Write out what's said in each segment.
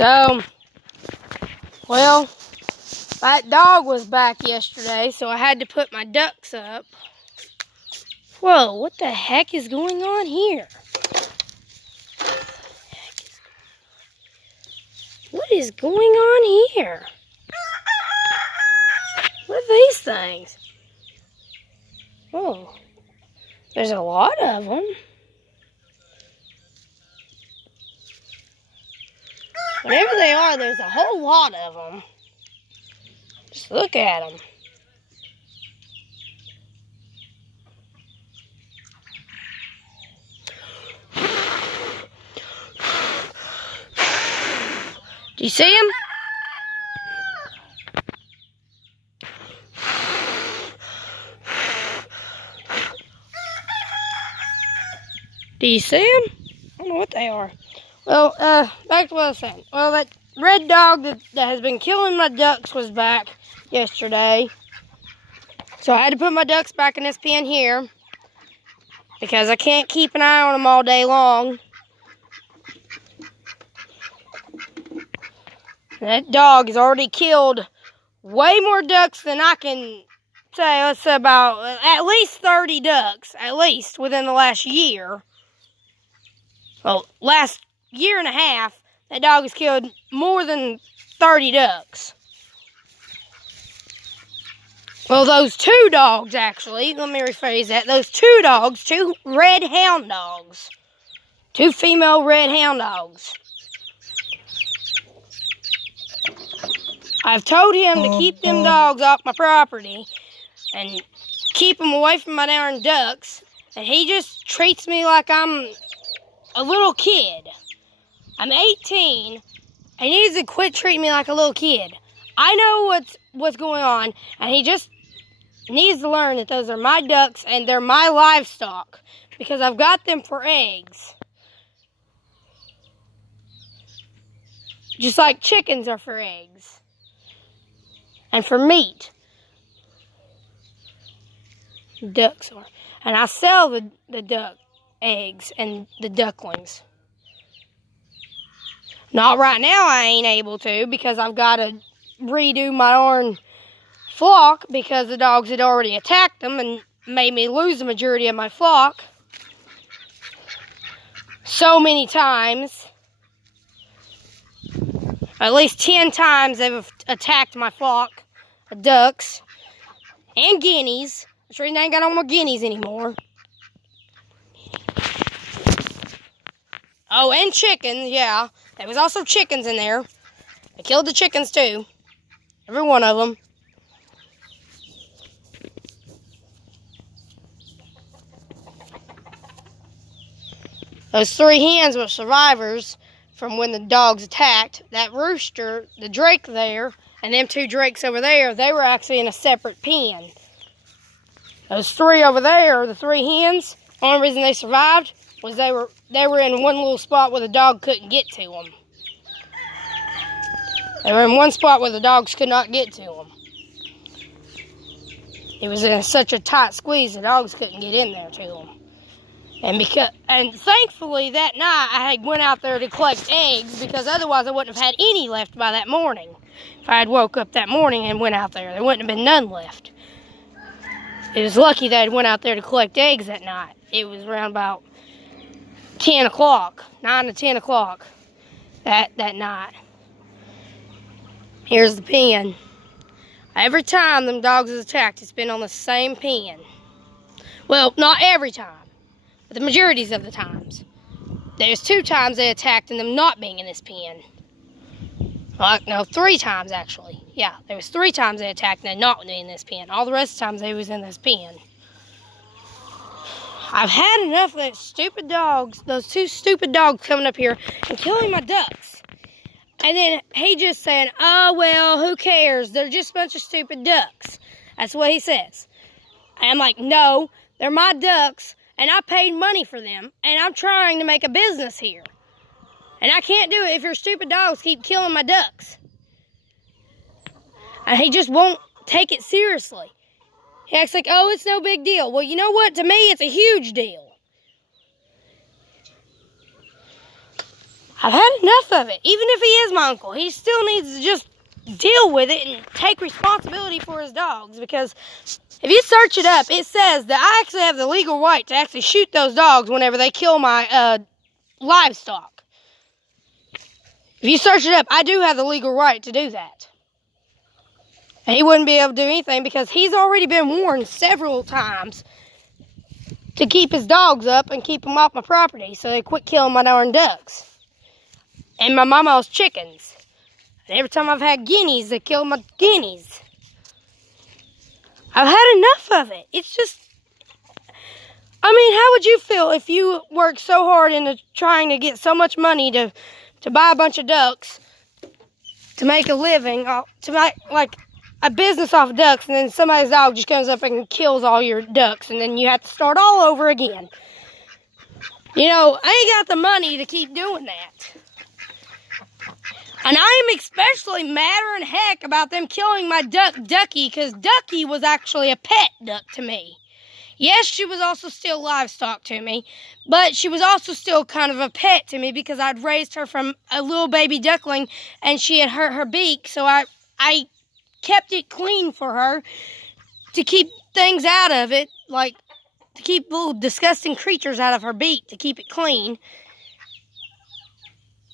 So, well, that dog was back yesterday, so I had to put my ducks up. Whoa, what the heck is going on here? What is going on here? What are these things? Oh, there's a lot of them. Whatever they are, there's a whole lot of them. Just look at them. Do you see them? Do you see them? I don't know what they are. Well, back to what I was saying. Well, that red dog that has been killing my ducks was back yesterday. So I had to put my ducks back in this pen here because I can't keep an eye on them all day long. That dog has already killed way more ducks than I can say. Let's say about at least 30 ducks, at least within the last year. Well, last year and a half, that dog has killed more than 30 ducks. Well, those two dogs, actually, let me rephrase that. Those two dogs, two red hound dogs. Two female red hound dogs. I've told him to keep them dogs off my property and keep them away from my darn ducks. And he just treats me like I'm a little kid. I'm 18, and he needs to quit treating me like a little kid. I know what's going on, and he just needs to learn that those are my ducks and they're my livestock because I've got them for eggs. Just like chickens are for eggs and for meat. Ducks are. And I sell the duck eggs and the ducklings. Not right now, I ain't able to because I've got to redo my darn flock because the dogs had already attacked them and made me lose the majority of my flock so many times. At least 10 times they've attacked my flock of ducks and guineas. That's the reason I ain't got no more guineas anymore. Oh, and chickens, yeah. There was also chickens in there. I killed the chickens too. Every one of them. Those 3 hens were survivors from when the dogs attacked. That rooster, the drake there, and them 2 drakes over there, they were actually in a separate pen. Those 3 over there, the 3 hens, the only reason they survived was they were in one little spot where the dog couldn't get to them. They were in one spot where the dogs could not get to them. It was in such a tight squeeze the dogs couldn't get in there to them. And thankfully that night I had went out there to collect eggs because otherwise I wouldn't have had any left by that morning. If I had woke up that morning and went out there wouldn't have been none left. It was lucky that I went out there to collect eggs that night. It was around about 10 o'clock, 9 to 10 o'clock that night. Here's the pen. Every time them dogs is attacked, it's been on the same pen. Well, not every time, but the majorities of the times. There's 2 times they attacked and them not being in this pen. No, 3 times actually. Yeah, there was 3 times they attacked and they not being in this pen. All the rest of the times they was in this pen. I've had enough of that stupid dogs, those 2 stupid dogs coming up here and killing my ducks. And then he just saying, oh, well, who cares? They're just a bunch of stupid ducks. That's what he says. And I'm like, no, they're my ducks, and I paid money for them, and I'm trying to make a business here. And I can't do it if your stupid dogs keep killing my ducks. And he just won't take it seriously. He acts like, oh, it's no big deal. Well, you know what? To me, it's a huge deal. I've had enough of it. Even if he is my uncle, he still needs to just deal with it and take responsibility for his dogs. Because if you search it up, it says that I actually have the legal right to actually shoot those dogs whenever they kill my livestock. If you search it up, I do have the legal right to do that. And he wouldn't be able to do anything because he's already been warned several times to keep his dogs up and keep them off my property so they quit killing my darn ducks. And my mama's chickens. And every time I've had guineas, they kill my guineas. I've had enough of it. It's just, I mean, how would you feel if you worked so hard into trying to get so much money to buy a bunch of ducks, to make a living, to make like a business off of ducks, and then somebody's dog just comes up and kills all your ducks, and then you have to start all over again? You know, I ain't got the money to keep doing that. And I am especially madder than heck about them killing my duck, Ducky, because Ducky was actually a pet duck to me. Yes, she was also still livestock to me, but she was also still kind of a pet to me because I'd raised her from a little baby duckling and she had hurt her beak, so I kept it clean for her to keep things out of it, like to keep little disgusting creatures out of her beak, to keep it clean.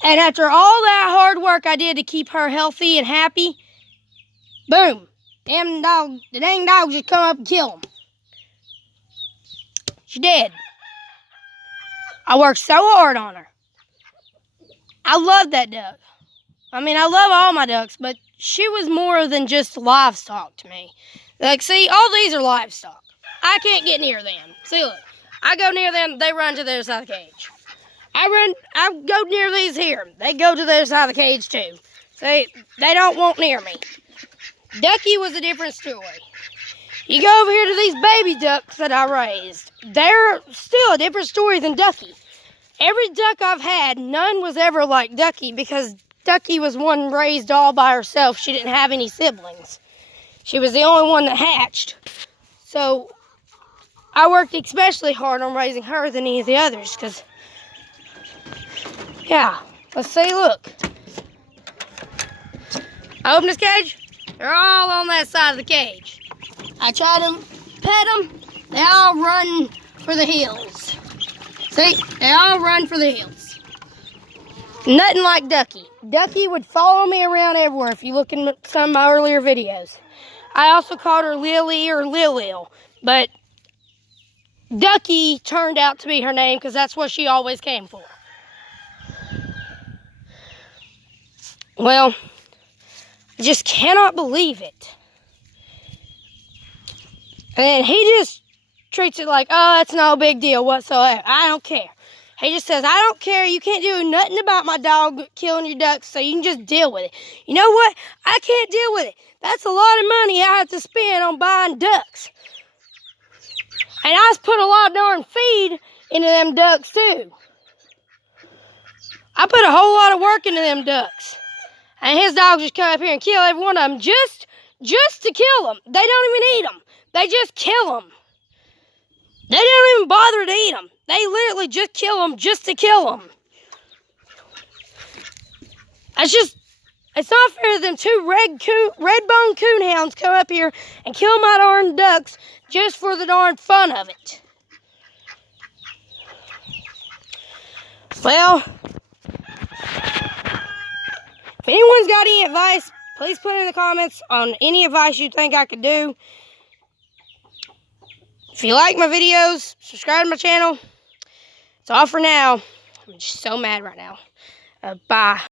And after all that hard work I did to keep her healthy and happy, boom, the dang dog just come up and kill him. She did. I worked so hard on her. I love that duck. I mean, I love all my ducks, but she was more than just livestock to me. Like, see, all these are livestock. I can't get near them. See, look, I go near them, they run to the other side of the cage. I go near these here. They go to the other side of the cage too. They don't want near me. Ducky was a different story. You go over here to these baby ducks that I raised. They're still a different story than Ducky. Every duck I've had, none was ever like Ducky because Ducky was one raised all by herself. She didn't have any siblings. She was the only one that hatched. So I worked especially hard on raising her than any of the others because, yeah, let's see, look. I open this cage, they're all on that side of the cage. I try to pet them, they all run for the hills. See, they all run for the hills. Nothing like Ducky. Ducky would follow me around everywhere if you look in some of my earlier videos. I also called her Lily or Lil, but Ducky turned out to be her name because that's what she always came for. Well, I just cannot believe it. And he just treats it like, oh, it's no big deal whatsoever. I don't care. He just says, I don't care. You can't do nothing about my dog killing your ducks, so you can just deal with it. You know what? I can't deal with it. That's a lot of money I have to spend on buying ducks. And I put a lot of darn feed into them ducks, too. I put a whole lot of work into them ducks. And his dogs just come up here and kill every one of them just to kill them. They don't even eat them. They just kill them. They don't even bother to eat them. They literally just kill them just to kill them. It's not fair that them two red-bone coonhounds come up here and kill my darn ducks just for the darn fun of it. Well, if anyone's got any advice, please put it in the comments on any advice you think I could do. If you like my videos, subscribe to my channel. It's all for now. I'm just so mad right now. Bye.